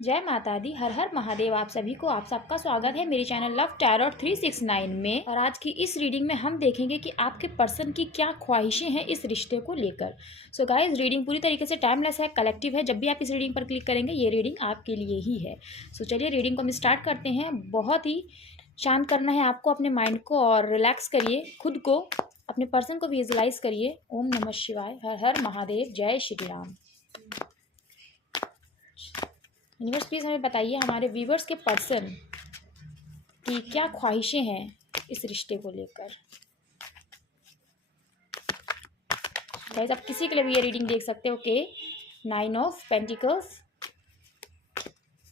जय माता दी, हर हर महादेव। आप सभी को आप सबका स्वागत है मेरे चैनल लव टैरोट 369 में। और आज की इस रीडिंग में हम देखेंगे कि आपके पर्सन की क्या ख्वाहिशें हैं इस रिश्ते को लेकर। सो गाइस, रीडिंग पूरी तरीके से टाइमलेस है, कलेक्टिव है। जब भी आप इस रीडिंग पर क्लिक करेंगे ये रीडिंग आपके लिए ही है। सो चलिए रीडिंग को हम स्टार्ट करते हैं। बहुत ही शांत करना है आपको अपने माइंड को और रिलैक्स करिए खुद को, अपने पर्सन को विजुअलाइज करिए। ओम नमः शिवाय, हर हर महादेव, जय श्री राम। यूनिवर्स प्लीज़ हमें बताइए हमारे व्यूवर्स के पर्सन की क्या ख्वाहिशें हैं इस रिश्ते को लेकर। गाइस, आप किसी के लिए भी ये रीडिंग देख सकते हो। Okay, 9 of pentacles.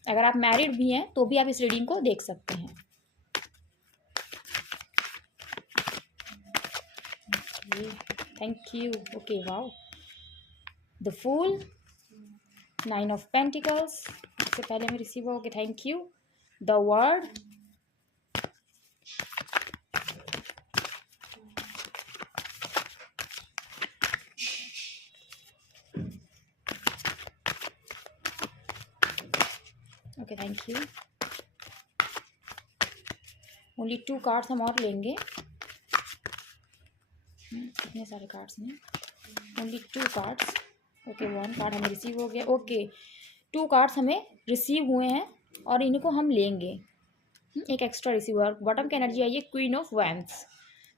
अगर आप मैरिड भी हैं तो भी आप इस रीडिंग को देख सकते हैं। Thank you. Okay, wow, the fool, 9 of pentacles. इससे पहले में रिसीव हो गए, thank you. The world, okay, thank you. Only 2 cards हम और लेंगे। कितने सारे कार्ड्स हैं? Only 2 cards. ओके, 1 कार्ड हमें रिसीव हो गया। ओके, 2 कार्ड्स हमें रिसीव हुए हैं और इनको हम लेंगे। एक एक्स्ट्रा रिसीव हुआ। बॉटम की एनर्जी आई है क्वीन ऑफ वैंड्स।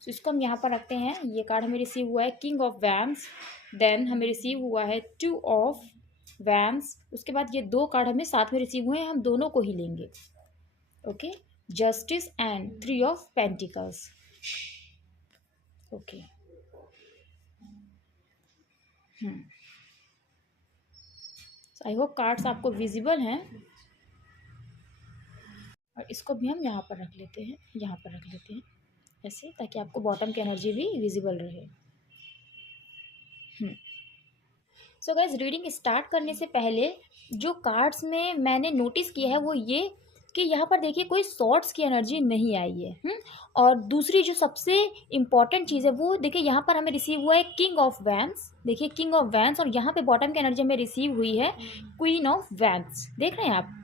तो इसको हम यहाँ पर रखते हैं। ये कार्ड हमें रिसीव हुआ है किंग ऑफ वैंड्स। देन हमें रिसीव हुआ है 2 ऑफ वैंड्स। उसके बाद ये 2 कार्ड हमें साथ में रिसीव हुए हैं, हम दोनों को ही लेंगे। Okay, justice and 3 of pentacles. Okay, I hope cards आपको विजिबल हैं। और इसको भी हम यहाँ पर रख लेते हैं, यहाँ पर रख लेते हैं ऐसे, ताकि आपको बॉटम की एनर्जी भी विजिबल रहे। सो गाइज, रीडिंग स्टार्ट करने से पहले जो कार्ड्स में मैंने नोटिस किया है वो ये कि यहाँ पर देखिए कोई शॉर्ट्स की एनर्जी नहीं आई है। और दूसरी जो सबसे इम्पॉर्टेंट चीज़ है वो देखिए, यहाँ पर हमें रिसीव हुआ है किंग ऑफ वैंड्स। देखिए किंग ऑफ वैंड्स, और यहाँ पे बॉटम की एनर्जी हमें रिसीव हुई है क्वीन ऑफ वैंड्स। देख रहे हैं आप,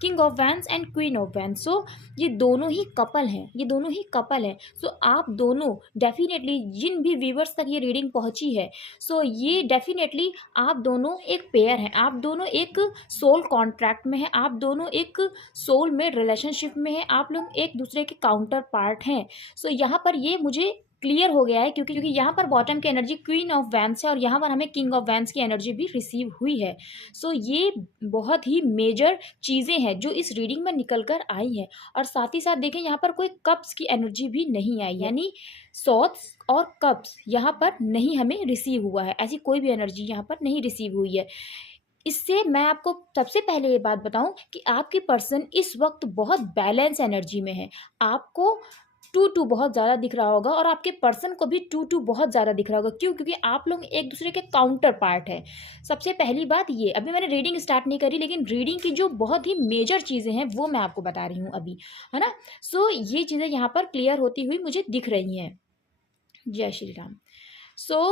king of wands and queen of wands. So ये दोनों ही कपल हैं, ये दोनों ही कपल हैं। सो आप दोनों डेफिनेटली, जिन भी व्यूवर्स तक ये रीडिंग पहुंची है, सो ये डेफिनेटली आप दोनों एक पेयर हैं, आप दोनों एक सोल कॉन्ट्रैक्ट में हैं, आप दोनों एक सोल में रिलेशनशिप में हैं, आप लोग एक दूसरे के काउंटर पार्ट हैं। सो यहाँ पर ये मुझे क्लियर हो गया है, क्योंकि यहाँ पर बॉटम की एनर्जी क्वीन ऑफ वैंड्स है और यहाँ पर हमें किंग ऑफ वैंड्स की एनर्जी भी रिसीव हुई है। सो ये बहुत ही मेजर चीज़ें हैं जो इस रीडिंग में निकल कर आई हैं। और साथ ही साथ देखें, यहाँ पर कोई कप्स की एनर्जी भी नहीं आई, यानी सॉट्स और कप्स यहाँ पर नहीं हमें रिसीव हुआ है। ऐसी कोई भी एनर्जी यहाँ पर नहीं रिसीव हुई है। इससे मैं आपको सबसे पहले ये बात बताऊं कि आपकी पर्सन इस वक्त बहुत बैलेंस एनर्जी में है। आपको 2-2 बहुत ज़्यादा दिख रहा होगा और आपके पर्सन को भी 2-2 बहुत ज़्यादा दिख रहा होगा। क्यों? क्योंकि आप लोग एक दूसरे के काउंटर पार्ट है। सबसे पहली बात ये, अभी मैंने रीडिंग स्टार्ट नहीं करी, लेकिन रीडिंग की जो बहुत ही मेजर चीज़ें हैं वो मैं आपको बता रही हूँ अभी, है ना। सो ये चीज़ें यहाँ पर क्लियर होती हुई मुझे दिख रही हैं। जय श्री राम। सो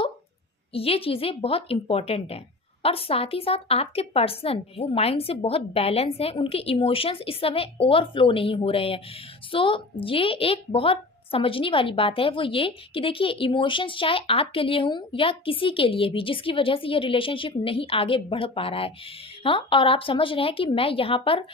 ये चीज़ें बहुत इम्पॉर्टेंट हैं। और साथ ही साथ आपके पर्सन वो माइंड से बहुत बैलेंस है, उनके इमोशंस इस समय ओवरफ्लो नहीं हो रहे हैं। सो ये एक बहुत समझने वाली बात है, वो ये कि देखिए इमोशंस चाहे आपके लिए हों या किसी के लिए भी, जिसकी वजह से ये रिलेशनशिप नहीं आगे बढ़ पा रहा है। हाँ, और आप समझ रहे हैं कि मैं यहाँ पर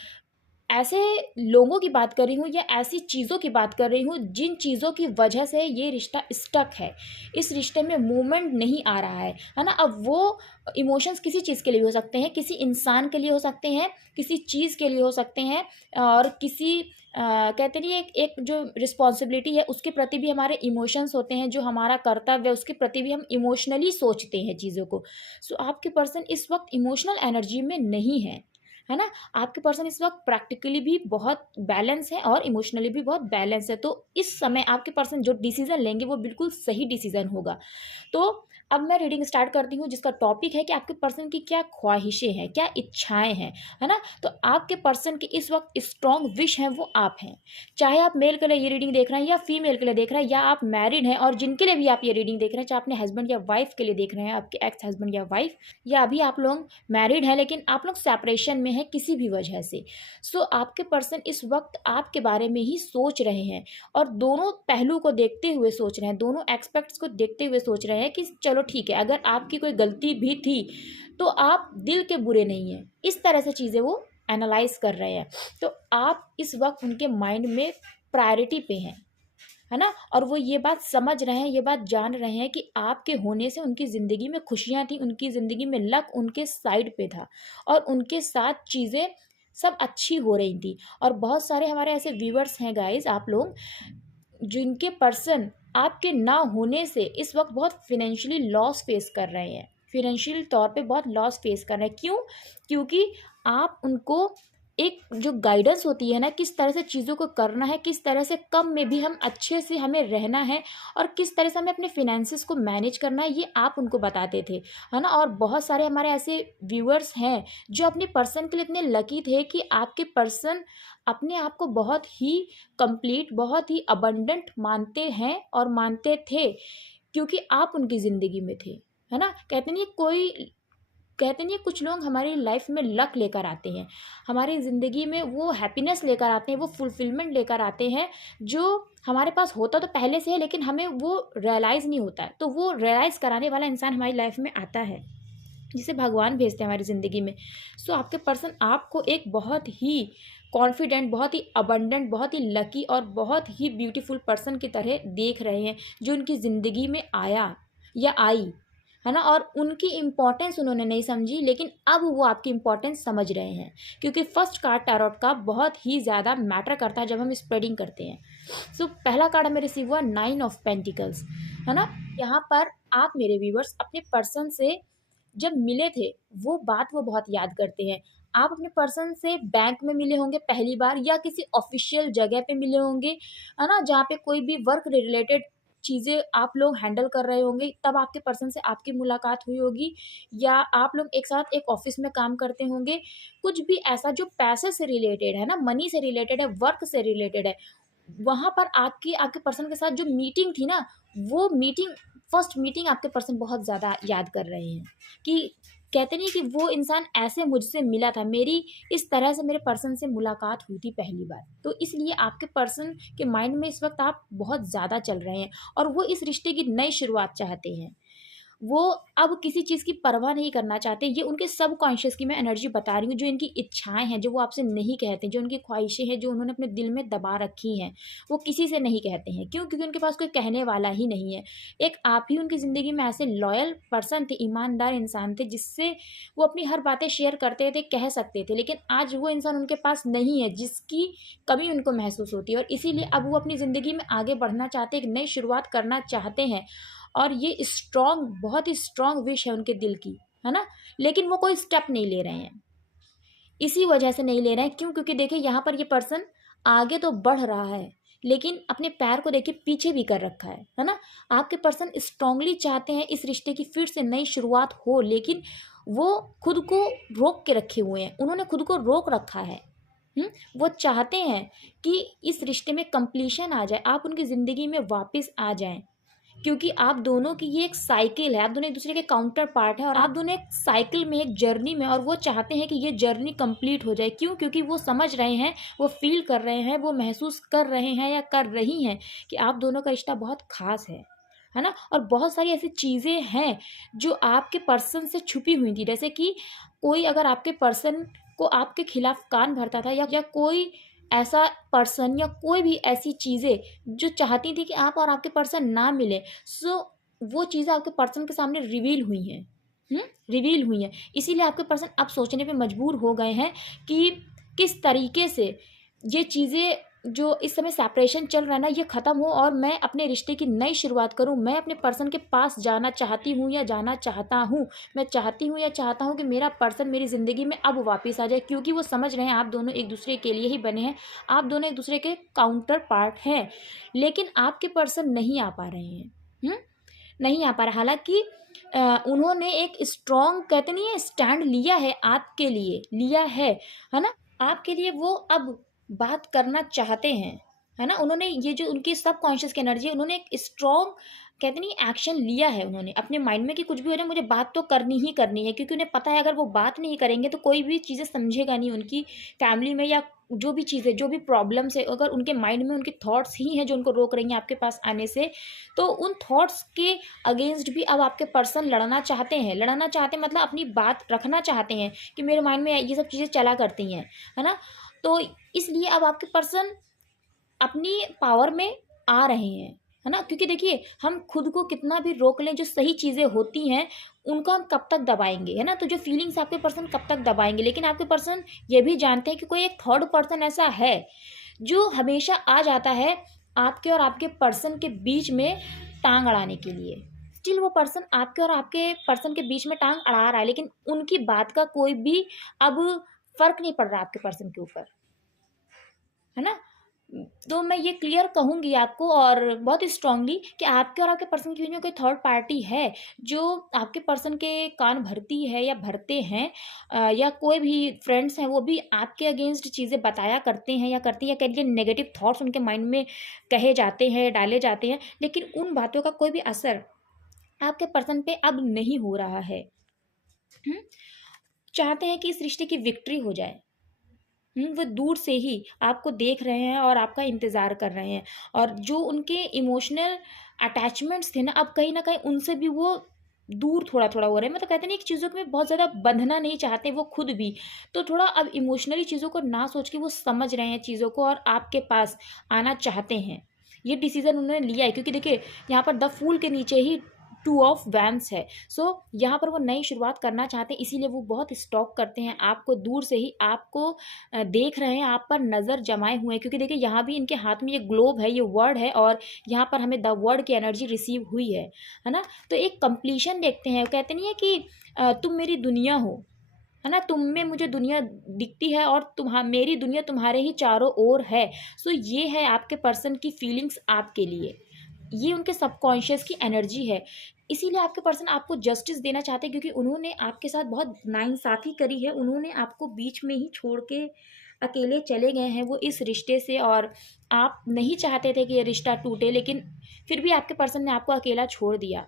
ऐसे लोगों की बात कर रही हूँ या ऐसी चीज़ों की बात कर रही हूँ जिन चीज़ों की वजह से ये रिश्ता स्टक है, इस रिश्ते में मूवमेंट नहीं आ रहा है ना। अब वो इमोशंस किसी चीज़ के लिए हो सकते हैं, किसी इंसान के लिए हो सकते हैं, किसी चीज़ के लिए हो सकते हैं, और किसी कहते नहीं, एक जो रिस्पॉन्सिबिलिटी है उसके प्रति भी हमारे इमोशंस होते हैं, जो हमारा कर्तव्य है उसके प्रति भी हम इमोशनली सोचते हैं चीज़ों को। सो आपके पर्सन इस वक्त इमोशनल एनर्जी में नहीं है ना। आपके पर्सन इस वक्त प्रैक्टिकली भी बहुत बैलेंस है और इमोशनली भी बहुत बैलेंस है। तो इस समय आपके पर्सन जो डिसीजन लेंगे वो बिल्कुल सही डिसीजन होगा। तो अब मैं रीडिंग स्टार्ट करती हूँ, जिसका टॉपिक है कि आपके पर्सन की क्या ख्वाहिशें हैं, क्या इच्छाएं हैं, है ना। तो आपके पर्सन की इस वक्त स्ट्रॉन्ग विश है वो आप हैं। चाहे आप मेल के लिए ये रीडिंग देख रहे हैं या फीमेल के लिए देख रहे हैं, या आप मैरिड हैं और जिनके लिए भी आप ये रीडिंग देख रहे हैं, चाहे अपने हस्बैंड या वाइफ के लिए देख रहे हैं, आपके एक्स हस्बैंड या वाइफ, या अभी आप लोग मैरिड हैं लेकिन आप लोग सेपरेशन में हैं किसी भी वजह से। सो आपके पर्सन इस वक्त आपके बारे में ही सोच रहे हैं और दोनों पहलू को देखते हुए सोच रहे हैं, दोनों एस्पेक्ट्स को देखते हुए सोच रहे हैं कि चलो ठीक है, अगर आपकी कोई गलती भी थी तो आप दिल के बुरे नहीं हैं। इस तरह से चीज़ें वो एनालाइज कर रहे हैं। तो आप इस वक्त उनके माइंड में प्रायोरिटी पे हैं, है ना? और वो ये बात समझ रहे हैं, ये बात जान रहे हैं कि आपके होने से उनकी ज़िंदगी में खुशियाँ थी, उनकी ज़िंदगी में लक उनके साइड पे था और उनके साथ चीज़ें सब अच्छी हो रही थी। और बहुत सारे हमारे ऐसे व्यूअर्स हैं गाइज़, आप लोग, जिनके पर्सन आपके ना होने से इस वक्त बहुत फाइनेंशियली लॉस फेस कर रहे हैं, फाइनेंशियल तौर पे बहुत लॉस फेस कर रहे हैं। क्यों? क्योंकि आप उनको एक जो गाइडेंस होती है ना, किस तरह से चीज़ों को करना है, किस तरह से कम में भी हम अच्छे से हमें रहना है और किस तरह से हमें अपने फिनेंसेस को मैनेज करना है, ये आप उनको बताते थे, है ना? और बहुत सारे हमारे ऐसे व्यूअर्स हैं जो अपने पर्सन के लिए इतने लकी थे कि आपके पर्सन अपने आप को बहुत ही कंप्लीट, बहुत ही अबंडेंट मानते हैं और मानते थे क्योंकि आप उनकी ज़िंदगी में थे, है ना? कहते नहीं, कुछ लोग हमारी लाइफ में लक लेकर आते हैं, हमारी ज़िंदगी में वो हैप्पीनेस लेकर आते हैं, वो फुलफिलमेंट लेकर आते हैं जो हमारे पास होता तो पहले से है लेकिन हमें वो रियलाइज़ नहीं होता है। तो वो रियलाइज़ कराने वाला इंसान हमारी लाइफ में आता है, जिसे भगवान भेजते हैं हमारी ज़िंदगी में। सो आपके पर्सन आपको एक बहुत ही कॉन्फिडेंट, बहुत ही अबंडेंट, बहुत ही लकी और बहुत ही ब्यूटीफुल पर्सन की तरह देख रहे हैं जो उनकी ज़िंदगी में आया या आई, है ना? और उनकी इम्पोर्टेंस उन्होंने नहीं समझी लेकिन अब वो आपकी इम्पोर्टेंस समझ रहे हैं क्योंकि फर्स्ट कार्ड टैरोट का बहुत ही ज़्यादा मैटर करता है जब हम स्प्रेडिंग करते हैं। सो पहला कार्ड हमें रिसीव हुआ 9 ऑफ पेंटिकल्स, है ना? यहाँ पर आप मेरे व्यूवर्स अपने पर्सन से जब मिले थे वो बहुत याद करते हैं। आप अपने पर्सन से बैंक में मिले होंगे पहली बार या किसी ऑफ़िशियल जगह पे मिले होंगे, है ना? जहाँ पे कोई भी वर्क रिलेटेड चीज़ें आप लोग हैंडल कर रहे होंगे, तब आपके पर्सन से आपकी मुलाकात हुई होगी या आप लोग एक साथ एक ऑफ़िस में काम करते होंगे। कुछ भी ऐसा जो पैसे से रिलेटेड है ना, मनी से रिलेटेड है, वर्क से रिलेटेड है, वहाँ पर आपकी आपके पर्सन के साथ जो मीटिंग थी ना, वो मीटिंग, फर्स्ट मीटिंग आपके पर्सन बहुत ज़्यादा याद कर रहे हैं कि कहते नहीं कि वो इंसान ऐसे मुझसे मिला था, मेरी इस तरह से मेरे पर्सन से मुलाकात हुई थी पहली बार। तो इसलिए आपके पर्सन के माइंड में इस वक़्त आप बहुत ज़्यादा चल रहे हैं और वो इस रिश्ते की नई शुरुआत चाहते हैं। वो अब किसी चीज़ की परवाह नहीं करना चाहते। ये उनके सबकॉन्शियस की मैं एनर्जी बता रही हूँ, जो इनकी इच्छाएँ हैं, जो वो आपसे नहीं कहते, जो उनकी ख्वाहिशें हैं, जो उन्होंने अपने दिल में दबा रखी हैं, वो किसी से नहीं कहते हैं। क्यों? क्योंकि उनके पास कोई कहने वाला ही नहीं है। एक आप ही उनकी ज़िंदगी में ऐसे लॉयल पर्सन थे, ईमानदार इंसान थे, जिससे वो अपनी हर बातें शेयर करते थे, कह सकते थे। लेकिन आज वो इंसान उनके पास नहीं है, जिसकी कमी उनको महसूस होती है और इसीलिए अब वो अपनी ज़िंदगी में आगे बढ़ना चाहते हैं, एक नई शुरुआत करना चाहते हैं। और ये स्ट्रॉन्ग, बहुत ही स्ट्रॉन्ग विश है उनके दिल की, है ना? लेकिन वो कोई स्टेप नहीं ले रहे हैं। इसी वजह से नहीं ले रहे हैं। क्यों? क्योंकि देखिए यहाँ पर ये पर्सन आगे तो बढ़ रहा है, लेकिन अपने पैर को देखिए पीछे भी कर रखा है ना? आपके पर्सन स्ट्रांगली चाहते हैं इस रिश्ते की फिर से नई शुरुआत हो, लेकिन वो खुद को रोक के रखे हुए हैं। उन्होंने खुद को रोक रखा है। वो चाहते हैं कि इस रिश्ते में कंप्लीशन आ जाए, आप उनकी ज़िंदगी में वापस आ जाएँ। क्योंकि आप दोनों की ये एक साइकिल है, आप दोनों एक-दूसरे के काउंटर पार्ट हैं और आप दोनों एक साइकिल में, एक जर्नी में, और वो चाहते हैं कि ये जर्नी कंप्लीट हो जाए। क्यों? क्योंकि वो समझ रहे हैं, वो फ़ील कर रहे हैं, वो महसूस कर रहे हैं या कर रही हैं कि आप दोनों का रिश्ता बहुत ख़ास है ना? और बहुत सारी ऐसी चीज़ें हैं जो आपके पर्सन से छुपी हुई थी। जैसे कि कोई अगर आपके पर्सन को आपके खिलाफ कान भरता था या कोई ऐसा पर्सन या कोई भी ऐसी चीज़ें जो चाहती थी कि आप और आपके पर्सन ना मिलें, सो वो चीज़ें आपके पर्सन के सामने रिवील हुई हैं। रिवील हुई हैं। इसीलिए आपके पर्सन अब सोचने पे मजबूर हो गए हैं कि किस तरीके से ये चीज़ें जो इस समय सेपरेशन चल रहा है ना, ये ख़त्म हो और मैं अपने रिश्ते की नई शुरुआत करूँ। मैं अपने पर्सन के पास जाना चाहती हूँ या जाना चाहता हूँ। मैं चाहती हूँ या चाहता हूँ कि मेरा पर्सन मेरी ज़िंदगी में अब वापस आ जाए, क्योंकि वो समझ रहे हैं आप दोनों एक-दूसरे के लिए ही बने हैं। आप दोनों एक-दूसरे के काउंटर पार्ट हैं। लेकिन आपके पर्सन नहीं आ पा रहे हैं। नहीं आ पा रहा। हालाँकि उन्होंने एक स्ट्रॉन्ग, कहते नहीं है, स्टैंड लिया है आपके लिए, लिया है ना? आपके लिए वो अब बात करना चाहते हैं, है ना? उन्होंने ये जो उनकी सबकॉन्शियस की एनर्जी है, उन्होंने एक स्ट्रॉन्ग कहते नहीं एक्शन लिया है उन्होंने अपने माइंड में कि कुछ भी हो जाए मुझे बात तो करनी ही करनी है, क्योंकि उन्हें पता है अगर वो बात नहीं करेंगे तो कोई भी चीज़ें समझेगा नहीं उनकी फैमिली में, या जो भी चीज़ें जो भी प्रॉब्लम्स है अगर उनके माइंड में उनके थॉट्स ही हैं जो उनको रोक रही हैं आपके पास आने से, तो उन थॉट्स के अगेंस्ट भी अब आपके पर्सन लड़ना चाहते हैं मतलब अपनी बात रखना चाहते हैं कि मेरे माइंड में ये सब चीज़ें चला करती हैं, है ना। तो इसलिए अब आपके पर्सन अपनी पावर में आ रहे हैं, है ना। क्योंकि देखिए हम खुद को कितना भी रोक लें, जो सही चीज़ें होती हैं उनको हम कब तक दबाएंगे, है ना। तो जो फीलिंग्स आपके पर्सन कब तक दबाएंगे, लेकिन आपके पर्सन ये भी जानते हैं कि कोई एक थर्ड पर्सन ऐसा है जो हमेशा आ जाता है आपके और आपके पर्सन के बीच में टांग अड़ाने के लिए। स्टिल वो पर्सन आपके और आपके पर्सन के बीच में टांग अड़ा रहा है, लेकिन उनकी बात का कोई भी अब फर्क नहीं पड़ रहा आपके पर्सन के ऊपर, है ना। तो मैं ये क्लियर कहूँगी आपको और बहुत स्ट्रांगली कि आपके और आपके पर्सन के बीच में कोई थर्ड पार्टी है जो आपके पर्सन के कान भरती है या भरते हैं, या कोई भी फ्रेंड्स हैं वो भी आपके अगेंस्ट चीज़ें बताया करते हैं या करती है, कह लीजिए नेगेटिव थॉट्स उनके माइंड में कहे जाते हैं, डाले जाते हैं, लेकिन उन बातों का कोई भी असर आपके पर्सन पे अब नहीं हो रहा है। हम्म, चाहते हैं कि इस रिश्ते की विक्ट्री हो जाए। वो दूर से ही आपको देख रहे हैं और आपका इंतज़ार कर रहे हैं, और जो उनके इमोशनल अटैचमेंट्स थे ना, अब कहीं न कहीं उनसे भी वो दूर थोड़ा-थोड़ा हो रहे हैं। मतलब कहते नहीं, एक चीज़ों में बहुत ज़्यादा बंधना नहीं चाहते वो खुद भी, तो थोड़ा अब इमोशनली चीज़ों को ना सोच के वो समझ रहे हैं चीज़ों को और आपके पास आना चाहते हैं। ये डिसीज़न उन्होंने लिया है, क्योंकि देखिए यहाँ पर द फूल के नीचे ही टू ऑफ वैंस है। सो यहाँ पर वो नई शुरुआत करना चाहते हैं, इसीलिए वो बहुत स्टॉक करते हैं आपको, दूर से ही आपको देख रहे हैं, आप पर नज़र जमाए हुए हैं, क्योंकि देखिए यहाँ भी इनके हाथ में ये ग्लोब है, ये वर्ड है, और यहाँ पर हमें द वर्ड की एनर्जी रिसीव हुई है ना। तो एक कंप्लीशन देखते हैं, कहते नहीं है कि तुम मेरी दुनिया हो, है ना, तुम में मुझे दुनिया दिखती है और मेरी दुनिया तुम्हारे ही चारों ओर है। सो ये है आपके पर्सन की फीलिंग्स आपके लिए, ये उनके सबकॉन्शियस की एनर्जी है। इसीलिए आपके पर्सन आपको जस्टिस देना चाहते हैं, क्योंकि उन्होंने आपके साथ बहुत नाइंसाफ़ी करी है, उन्होंने आपको बीच में ही छोड़ के अकेले चले गए हैं वो इस रिश्ते से, और आप नहीं चाहते थे कि ये रिश्ता टूटे, लेकिन फिर भी आपके पर्सन ने आपको अकेला छोड़ दिया,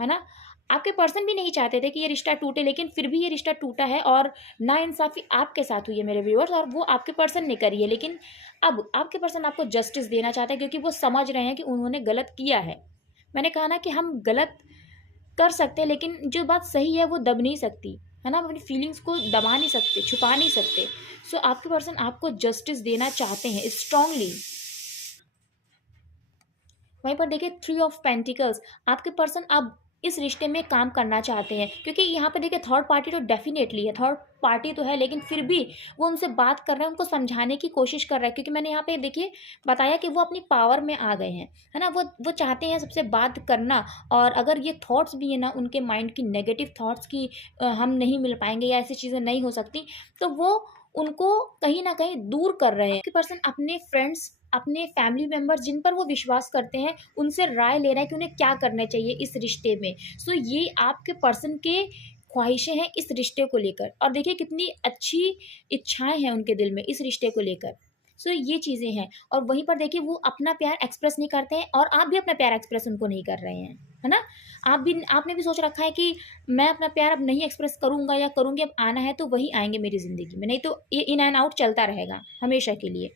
है ना। आपके पर्सन भी नहीं चाहते थे कि ये रिश्ता टूटे, लेकिन फिर भी ये रिश्ता टूटा है, और नाइंसाफ़ी आपके साथ हुई है मेरे व्यूअर्स, और वो आपके पर्सन ने करी है। लेकिन अब आपके पर्सन आपको जस्टिस देना चाहते हैं, क्योंकि वो समझ रहे हैं कि उन्होंने गलत किया है। मैंने कहा ना कि हम गलत कर सकते हैं, लेकिन जो बात सही है वो दब नहीं सकती, है ना। हम अपनी फीलिंग्स को दबा नहीं सकते, छुपा नहीं सकते। सो आपके पर्सन आपको जस्टिस देना चाहते हैं स्ट्रांगली। वहीं पर देखिए थ्री ऑफ पेंटिकल्स, आपके पर्सन अब इस रिश्ते में काम करना चाहते हैं, क्योंकि यहाँ पे देखिए थर्ड पार्टी तो डेफिनेटली है, थर्ड पार्टी तो है, लेकिन फिर भी वो उनसे बात कर रहे हैं, उनको समझाने की कोशिश कर रहे हैं, क्योंकि मैंने यहाँ पे देखिए बताया कि वो अपनी पावर में आ गए हैं, है ना। वो चाहते हैं सबसे बात करना, और अगर ये थॉट्स भी है ना उनके माइंड की नेगेटिव थॉट्स की हम नहीं मिल पाएंगे या ऐसी चीज़ें नहीं हो सकती, तो वो उनको कहीं ना कहीं दूर कर रहे हैं कि पर्सन अपने फ्रेंड्स, अपने फैमिली मेंबर जिन पर वो विश्वास करते हैं, उनसे राय ले रहा है कि उन्हें क्या करना चाहिए इस रिश्ते में। सो ये आपके पर्सन के ख्वाहिशें हैं इस रिश्ते को लेकर, और देखिए कितनी अच्छी इच्छाएं हैं उनके दिल में इस रिश्ते को लेकर। सो ये चीज़ें हैं, और वहीं पर देखिए वो अपना प्यार एक्सप्रेस नहीं करते हैं, और आप भी अपना प्यार एक्सप्रेस उनको नहीं कर रहे हैं, है ना। आपने भी सोच रखा है कि मैं अपना प्यार अब नहीं एक्सप्रेस करूंगा या करूंगी, अब आना है तो वही आएंगे मेरी ज़िंदगी में, नहीं तो ये इन एंड आउट चलता रहेगा हमेशा के लिए।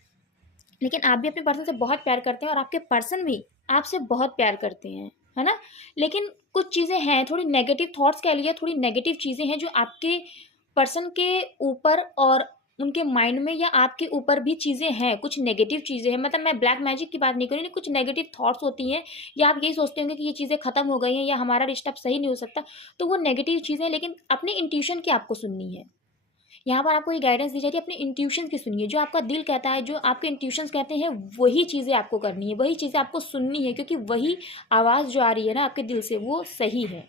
लेकिन आप भी अपने पर्सन से बहुत प्यार करते हैं, और आपके पर्सन भी आपसे बहुत प्यार करते हैं, है ना। लेकिन कुछ चीज़ें हैं, थोड़ी नेगेटिव थॉट्स कह लीजिए, थोड़ी नेगेटिव चीज़ें हैं जो आपके पर्सन के ऊपर और उनके माइंड में, या आपके ऊपर भी चीज़ें हैं, कुछ नेगेटिव चीज़ें हैं। मतलब मैं ब्लैक मैजिक की बात नहीं कर रही, कुछ नेगेटिव थॉट्स होती हैं, या आप यही सोचते होंगे कि ये चीज़ें खत्म हो गई हैं या हमारा रिश्ता अब सही नहीं हो सकता, तो वो नेगेटिव चीज़ें हैं। लेकिन अपनी इंट्यूशन की आपको सुननी है, यहाँ पर आपको ये गाइडेंस दी जाती है, अपने इंट्यूशन की सुनिए, जो आपका दिल कहता है, जो आपके इंट्यूशंस कहते हैं, वही चीज़ें आपको करनी है, वही चीज़ें आपको सुननी है, क्योंकि वही आवाज़ जो आ रही है ना आपके दिल से वो सही है।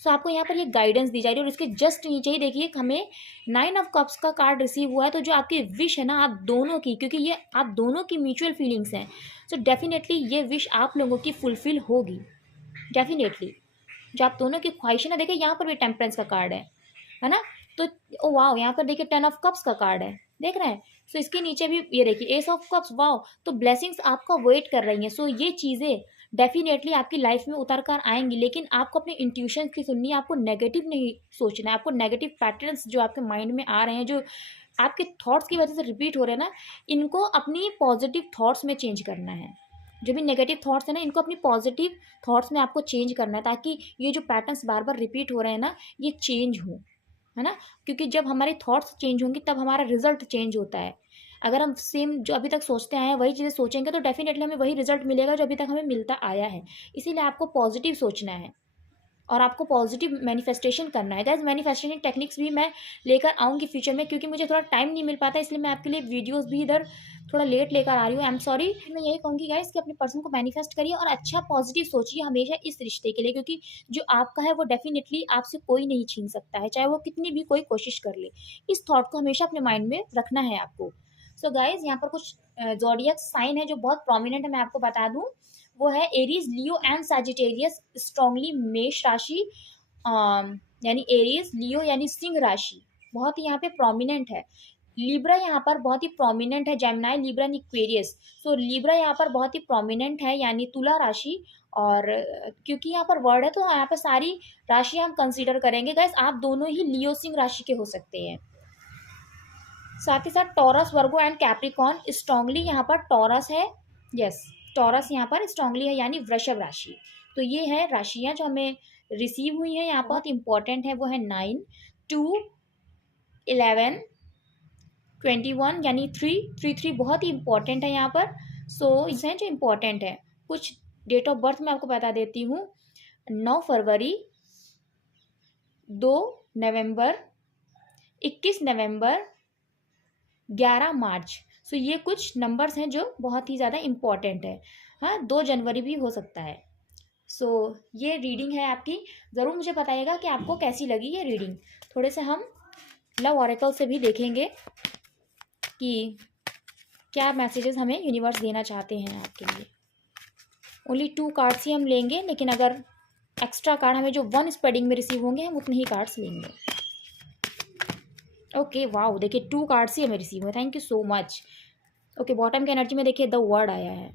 सो आपको यहाँ पर ये गाइडेंस दी जा रही है, और इसके जस्ट नीचे ही देखिए हमें 9 ऑफ कप्स का कार्ड रिसीव हुआ है। तो जो आपकी विश है ना आप दोनों की, क्योंकि ये आप दोनों की म्यूचुअल फीलिंग्स हैं, सो डेफिनेटली ये विश आप लोगों की फुलफिल होगी डेफिनेटली। जो आप दोनों की ख्वाहिशें ना, देखिए यहाँ पर भी टेम्परेंस का कार्ड है ना। तो ओ वाओ, यहाँ पर देखिए 10 ऑफ कप्स का कार्ड है, देख रहे हैं। सो इसके नीचे भी ये देखिए एस ऑफ कप्स, वाओ। तो ब्लेसिंग्स आपका वेट कर रही हैं। सो ये चीज़ें डेफिनेटली आपकी लाइफ में उतर कर आएंगी, लेकिन आपको अपने इंट्यूशन की सुननी है, आपको नेगेटिव नहीं सोचना है, आपको नेगेटिव पैटर्न्स जो आपके माइंड में आ रहे हैं, जो आपके थॉट्स की वजह से रिपीट हो रहे हैं ना, इनको अपनी पॉजिटिव थॉट्स में चेंज करना है। जो भी नेगेटिव थॉट्स है ना, इनको अपनी पॉजिटिव थॉट्स में आपको चेंज करना है, ताकि ये जो पैटर्न्स बार बार रिपीट हो रहे हैं ना, ये चेंज हो, है ना। क्योंकि जब हमारे थॉट्स चेंज होंगे तब हमारा रिजल्ट चेंज होता है। अगर हम सेम जो अभी तक सोचते आए हैं वही चीज़ें सोचेंगे तो डेफिनेटली हमें वही रिजल्ट मिलेगा जो अभी तक हमें मिलता आया है। इसीलिए आपको पॉजिटिव सोचना है और आपको पॉजिटिव मैनिफेस्टेशन करना है। गाइस मैनिफेस्टेशन टेक्निक्स भी मैं लेकर आऊँगी फ्यूचर में, क्योंकि मुझे थोड़ा टाइम नहीं मिल पाता, इसलिए मैं आपके लिए वीडियोस भी इधर थोड़ा लेट लेकर आ रही हूँ। I am sorry. मैं यही कहूँगी गाइस कि अपने पर्सन को मैनिफेस्ट करिए और अच्छा पॉजिटिव सोचिए हमेशा इस रिश्ते के लिए, क्योंकि जो आपका है वो डेफिनेटली आपसे कोई नहीं छीन सकता है, चाहे वो कितनी भी कोई कोशिश कर ले। इस थॉट को हमेशा अपने माइंड में रखना है आपको। सो गाइस यहाँ पर कुछ ज़ोडिएक साइन है जो बहुत प्रोमिनेंट है, मैं आपको बता दूँ। वो है Aries, Leo and Sagittarius strongly मेष राशि, यानी एरीज, लियो यानी सिंह राशि बहुत ही यहाँ पे प्रोमिनेंट है। लिब्रा यहाँ पर बहुत ही प्रोमिनेंट है, Gemini, Libra and Aquarius. So Libra यहाँ पर बहुत ही प्रोमिनेंट है, यानी तुला राशि। और क्योंकि यहाँ पर वर्ड है तो यहाँ पर सारी राशि हम कंसीडर करेंगे। गाइस आप दोनों ही लियो सिंह राशि के हो सकते हैं। साथ ही साथ taurus, Virgo and Capricorn strongly यहाँ पर टॉरस है। यस, टॉरस यहाँ पर स्ट्रांगली है, यानी वृषभ राशि। तो ये है राशियां जो हमें रिसीव हुई हैं यहाँ, बहुत इंपॉर्टेंट है। वो है 9, 2, 11, 21 यानी 3 बहुत ही इंपॉर्टेंट है यहाँ पर। सो इसमें जो इंपॉर्टेंट है, कुछ डेट ऑफ बर्थ मैं आपको बता देती हूँ। 9 फरवरी, 2 नवंबर, 21 नवंबर, 11 मार्च। सो ये कुछ नंबर्स हैं जो बहुत ही ज़्यादा इम्पॉर्टेंट है। हाँ, 2 जनवरी भी हो सकता है। सो ये रीडिंग है आपकी। ज़रूर मुझे बताइएगा कि आपको कैसी लगी ये रीडिंग। थोड़े से हम लव ऑरेकल से भी देखेंगे कि क्या मैसेजेस हमें यूनिवर्स देना चाहते हैं आपके लिए। ओनली 2 कार्ड्स ही हम लेंगे, लेकिन अगर एक्स्ट्रा कार्ड हमें जो 1 स्प्रेडिंग में रिसीव होंगे हम उतने ही कार्ड्स लेंगे। ओके, वाओ, देखिए 2 कार्ड्स ही हमें रिसीव हुए, thank you so much. Okay, bottom के एनर्जी में देखिए द वर्ड आया है,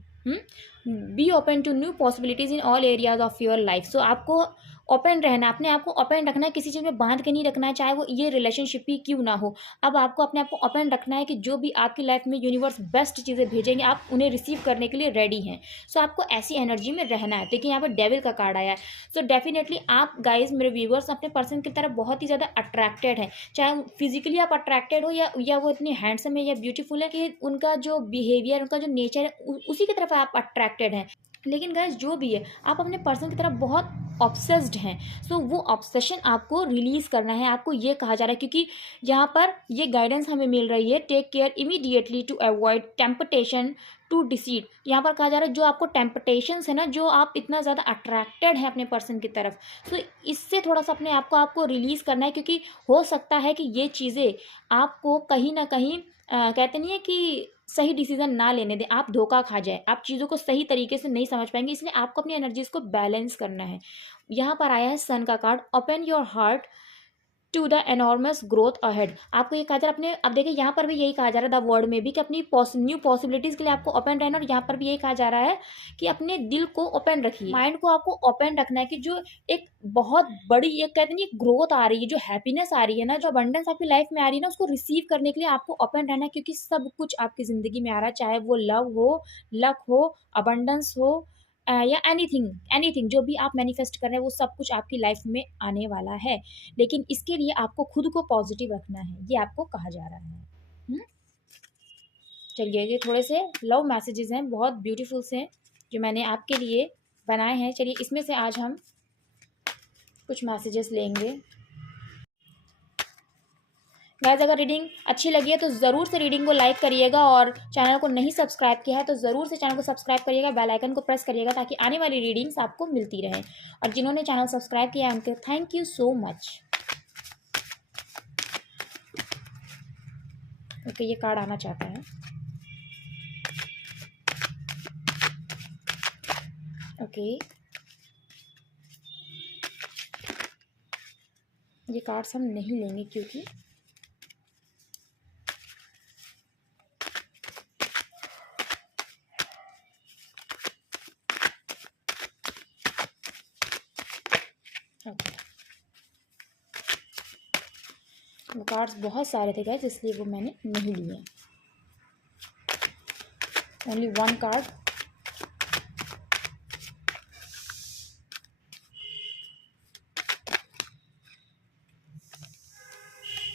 be open to new possibilities in all areas of your life. So आपको ओपन रहना है, अपने आप को ओपन रखना है, किसी चीज़ में बांध के नहीं रखना है, चाहे वो ये रिलेशनशिप ही क्यों ना हो। अब आपको अपने आप को ओपन रखना है कि जो भी आपकी लाइफ में यूनिवर्स बेस्ट चीज़ें भेजेंगे आप उन्हें रिसीव करने के लिए रेडी हैं। सो आपको ऐसी एनर्जी में रहना है। देखिए यहाँ पर डेविल का कार्ड आया है। सो डेफिनेटली आप गाइज, मेरे व्यूवर्स, अपने पर्सन की तरफ बहुत ही ज़्यादा अट्रैक्टेड हैं, चाहे फिजिकली आप अट्रैक्टेड हो या वो इतनी हैंडसम है या ब्यूटीफुल है कि उनका जो बिहेवियर, उनका जो नेचर है उसी की तरफ आप अट्रैक्टेड हैं। लेकिन गाइज जो भी है, आप अपने पर्सन की तरफ बहुत ऑब्सेस्ड हैं। सो वो ऑब्सेशन आपको रिलीज़ करना है, आपको ये कहा जा रहा है, क्योंकि यहाँ पर ये गाइडेंस हमें मिल रही है, take care immediately to avoid temptation to deceit. यहाँ पर कहा जा रहा है जो आपको टेम्पटेशंस है ना, जो आप इतना ज़्यादा अट्रैक्टेड हैं अपने पर्सन की तरफ, तो इससे थोड़ा सा अपने आप को आपको रिलीज़ करना है, क्योंकि हो सकता है कि ये चीज़ें आपको कहीं ना कहीं कहते नहीं है कि सही डिसीजन ना लेने दें, आप धोखा खा जाए, आप चीज़ों को सही तरीके से नहीं समझ पाएंगे। इसलिए आपको अपनी एनर्जीज को बैलेंस करना है। यहाँ पर आया है सन का card, open your heart to the enormous growth ahead. आपको ये कहा जा रहा है अपने, अब देखिए यहाँ पर भी यही कहा जा रहा है द वर्ड में भी कि अपनी न्यू पॉसिबिलिटीज़ के लिए आपको ओपन रहना, और यहाँ पर भी यही कहा जा रहा है कि अपने दिल को ओपन रखिए, माइंड को आपको ओपन रखना है कि जो एक बहुत बड़ी, एक कहते नहीं, ग्रोथ आ रही है, जो हैप्पीनेस आ रही है ना, जो अबंडेंस आपकी लाइफ में आ रही है ना, उसको रिसीव करने के लिए आपको ओपन रहना है, क्योंकि सब कुछ आपकी ज़िंदगी में आ रहा है, चाहे वो लव हो, लक हो, अबंडेंस हो, या एनीथिंग एनीथिंग जो भी आप मैनिफेस्ट कर रहे हैं वो सब कुछ आपकी लाइफ में आने वाला है। लेकिन इसके लिए आपको खुद को पॉजिटिव रखना है, ये आपको कहा जा रहा है। चलिए, ये थोड़े से लव मैसेजेस हैं, बहुत ब्यूटीफुल से, जो मैंने आपके लिए बनाए हैं। चलिए इसमें से आज हम कुछ मैसेजेस लेंगे। गाइस अगर रीडिंग अच्छी लगी है तो ज़रूर से रीडिंग को लाइक करिएगा, और चैनल को नहीं सब्सक्राइब किया है तो ज़रूर से चैनल को सब्सक्राइब करिएगा, बेल आइकन को प्रेस करिएगा, ताकि आने वाली रीडिंग्स आपको मिलती रहे। और जिन्होंने चैनल सब्सक्राइब किया है उनके thank you so much. Okay, ये कार्ड आना चाहता है। ओके, ये कार्ड्स हम नहीं लेंगे क्योंकि ओके, वो कार्ड्स बहुत सारे थे गाइस, इसलिए वो मैंने नहीं लिए, only one card.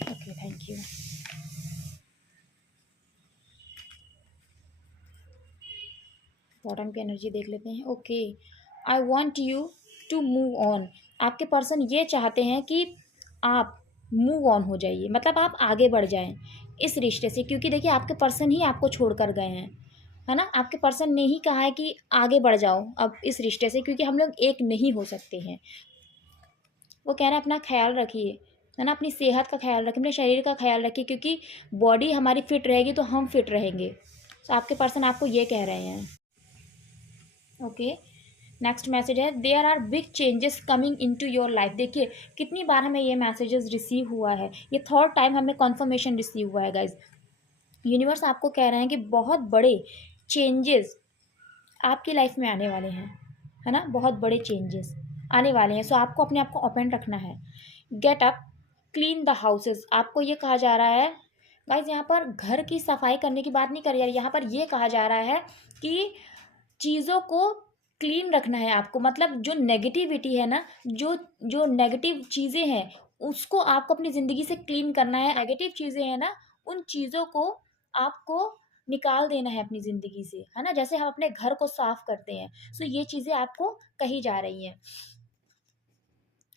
Okay, thank you. Bottom की एनर्जी देख लेते हैं। Okay, I want you to move on. आपके पर्सन ये चाहते हैं कि आप मूव ऑन हो जाइए, मतलब आप आगे बढ़ जाएं इस रिश्ते से, क्योंकि देखिए आपके पर्सन ही आपको छोड़ कर गए हैं, है ना। आपके पर्सन ने ही कहा है कि आगे बढ़ जाओ अब इस रिश्ते से, क्योंकि हम लोग एक नहीं हो सकते हैं। वो कह रहे हैं अपना ख्याल रखिए, है ना, अपनी सेहत का ख्याल रखिए, अपने शरीर का ख्याल रखिए, क्योंकि बॉडी हमारी फिट रहेगी तो हम फिट रहेंगे। तो आपके पर्सन आपको ये कह रहे हैं। ओके, नेक्स्ट मैसेज है, there are big changes coming into your life. देखिए कितनी बार हमें ये मैसेजेस रिसीव हुआ है, ये थर्ड टाइम हमें कन्फर्मेशन रिसीव हुआ है गाइज। यूनिवर्स आपको कह रहे हैं कि बहुत बड़े चेंजेस आपकी लाइफ में आने वाले हैं, है ना, बहुत बड़े चेंजेस आने वाले हैं। सो आपको अपने आप को ओपन रखना है। Get up, clean the houses. आपको ये कहा जा रहा है गाइज, यहाँ पर घर की सफाई करने की बात नहीं कर रही है, यहाँ पर ये कहा जा रहा है कि चीज़ों को क्लीन रखना है आपको, मतलब जो नेगेटिविटी है ना, जो जो नेगेटिव चीज़ें हैं उसको आपको अपनी ज़िंदगी से क्लीन करना है। नेगेटिव चीज़ें हैं ना, उन चीज़ों को आपको निकाल देना है अपनी ज़िंदगी से, है ना, जैसे हम अपने घर को साफ करते हैं। सो ये चीज़ें आपको कही जा रही हैं।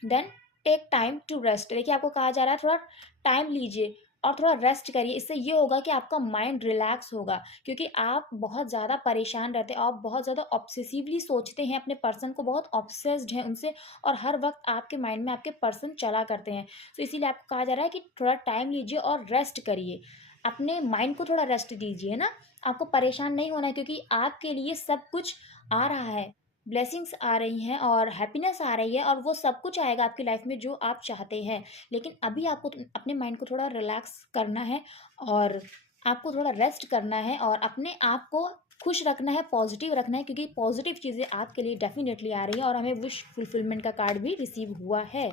Then take time to rest. देखिए आपको कहा जा रहा है थोड़ा टाइम लीजिए और थोड़ा रेस्ट करिए। इससे ये होगा कि आपका माइंड रिलैक्स होगा, क्योंकि आप बहुत ज़्यादा परेशान रहते हैं, आप बहुत ज़्यादा ऑब्सेसिवली सोचते हैं अपने पर्सन को, बहुत ऑब्सेस्ड हैं उनसे, और हर वक्त आपके माइंड में आपके पर्सन चला करते हैं। तो इसीलिए आपको कहा जा रहा है कि थोड़ा टाइम लीजिए और रेस्ट करिए, अपने माइंड को थोड़ा रेस्ट दीजिए, है ना। आपको परेशान नहीं होना है, क्योंकि आपके लिए सब कुछ आ रहा है, ब्लेसिंग्स आ रही हैं और हैप्पीनेस आ रही है, और वो सब कुछ आएगा आपकी लाइफ में जो आप चाहते हैं। लेकिन अभी आपको अपने माइंड को थोड़ा रिलैक्स करना है, और आपको थोड़ा रेस्ट करना है, और अपने आप को खुश रखना है, पॉजिटिव रखना है, क्योंकि पॉजिटिव चीज़ें आपके लिए डेफिनेटली आ रही हैं, और हमें विश फुलफिलमेंट का कार्ड भी रिसीव हुआ है।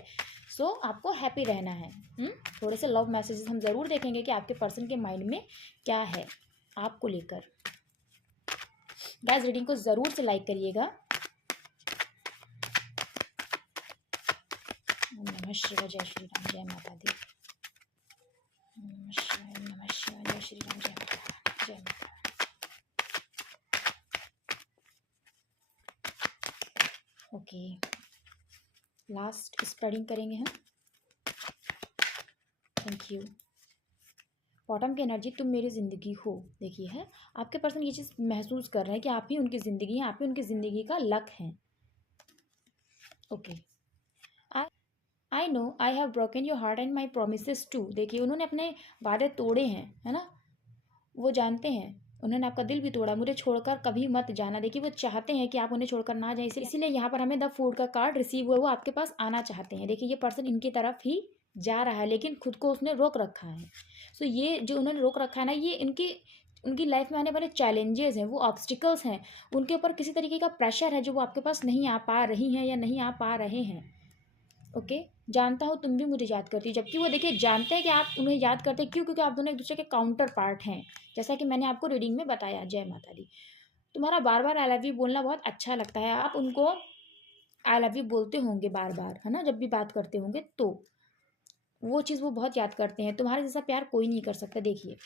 सो आपको हैप्पी रहना है। थोड़े से लव मैसेजेस हम ज़रूर देखेंगे कि आपके पर्सन के माइंड में क्या है आपको लेकर। गाइस रीडिंग को ज़रूर से लाइक करिएगा। नमः शिवाय, जय श्री राम, जय माता दी। नमः शिवाय, नमः शिवाय, जय श्री राम, जय माता, जय माता। ओके, लास्ट स्प्रेडिंग करेंगे हम। Thank you. बॉटम की एनर्जी, तुम मेरी ज़िंदगी हो। देखिए है, आपके पर्सन ये चीज़ महसूस कर रहे हैं कि आप ही उनकी ज़िंदगी हैं, आप ही उनकी ज़िंदगी का लक हैं। Okay, I know I have broken your heart and my promise too. देखिए उन्होंने अपने वादे तोड़े हैं, है ना, वो जानते हैं, उन्होंने आपका दिल भी तोड़ा, मुझे छोड़कर कभी मत जाना। देखिए वो चाहते हैं कि आप उन्हें छोड़कर ना जाए, इसीलिए यहाँ पर हमें द फूड का कार्ड रिसीव हुआ, वो आपके पास आना चाहते हैं। देखिए ये पर्सन इनकी तरफ ही जा रहा है, लेकिन खुद को उसने रोक रखा है। सो ये जो उन्होंने रोक रखा है ना, ये इनकी उनकी लाइफ में आने वाले चैलेंजेस हैं, वो ऑब्स्टिकल्स हैं, उनके ऊपर किसी तरीके का प्रेशर है जो वो आपके पास नहीं आ पा रही हैं या नहीं आ पा रहे हैं। ओके, जानता हूँ तुम भी मुझे याद करती हो, जबकि वो देखिए जानते हैं कि आप उन्हें याद करते हैं। क्यों? क्योंकि आप दोनों एक दूसरे के काउंटर पार्ट हैं, जैसा कि मैंने आपको रीडिंग में बताया। जय माता दी। तुम्हारा बार बार आई लव यू बोलना बहुत अच्छा लगता है, आप उनको आई लव यू बोलते होंगे बार बार, है ना, जब भी बात करते होंगे, तो वो चीज़ वो बहुत याद करते हैं। तुम्हारे जैसा प्यार कोई नहीं कर सकता। देखिए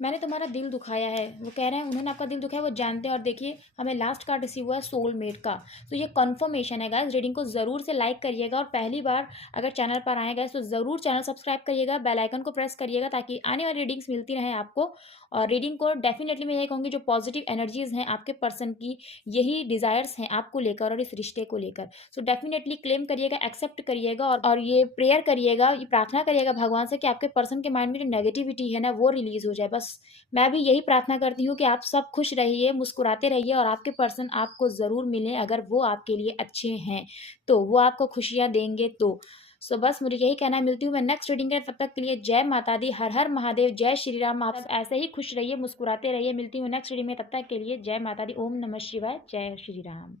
मैंने तुम्हारा दिल दुखाया है, वो कह रहे हैं उन्होंने आपका दिल दुखाया, वो जानते हैं। और देखिए हमें लास्ट कार्ड रिसीव हुआ है सोलमेट का, तो ये कन्फर्मेशन है गाइस। रीडिंग को ज़रूर से लाइक करिएगा, और पहली बार अगर चैनल पर आए गाइस तो ज़रूर चैनल सब्सक्राइब करिएगा, बेल आइकन को प्रेस करिएगा, ताकि आने वाली रीडिंग्स मिलती रहें आपको। और रीडिंग को डेफिनेटली मैं यही कहूँगी, जो पॉजिटिव एनर्जीज़ हैं आपके पर्सन की, यही डिज़ायर्स हैं आपको लेकर और इस रिश्ते को लेकर। सो डेफिनेटली क्लेम करिएगा, एक्सेप्ट करिएगा, और ये प्रेयर करिएगा, ये प्रार्थना करिएगा भगवान से कि आपके पर्सन के माइंड में जो नेगेटिविटी है ना, वो रिलीज़ हो जाए। बस मैं भी यही प्रार्थना करती हूँ कि आप सब खुश रहिए, मुस्कुराते रहिए, और आपके पर्सन आपको ज़रूर मिलें, अगर वो आपके लिए अच्छे हैं तो, वो आपको खुशियाँ देंगे तो। सो बस मुझे यही कहना है, मिलती हूँ मैं नेक्स्ट रीडिंग के, तब तक के लिए जय माता दी, हर हर महादेव, जय श्री राम। आप ऐसे ही खुश रहिए, मुस्कुराते रहिए। मिलती हूँ नेक्स्ट रीडिंग में, तब तक के लिए जय माता दी। ओम नमः शिवाय, जय श्री राम।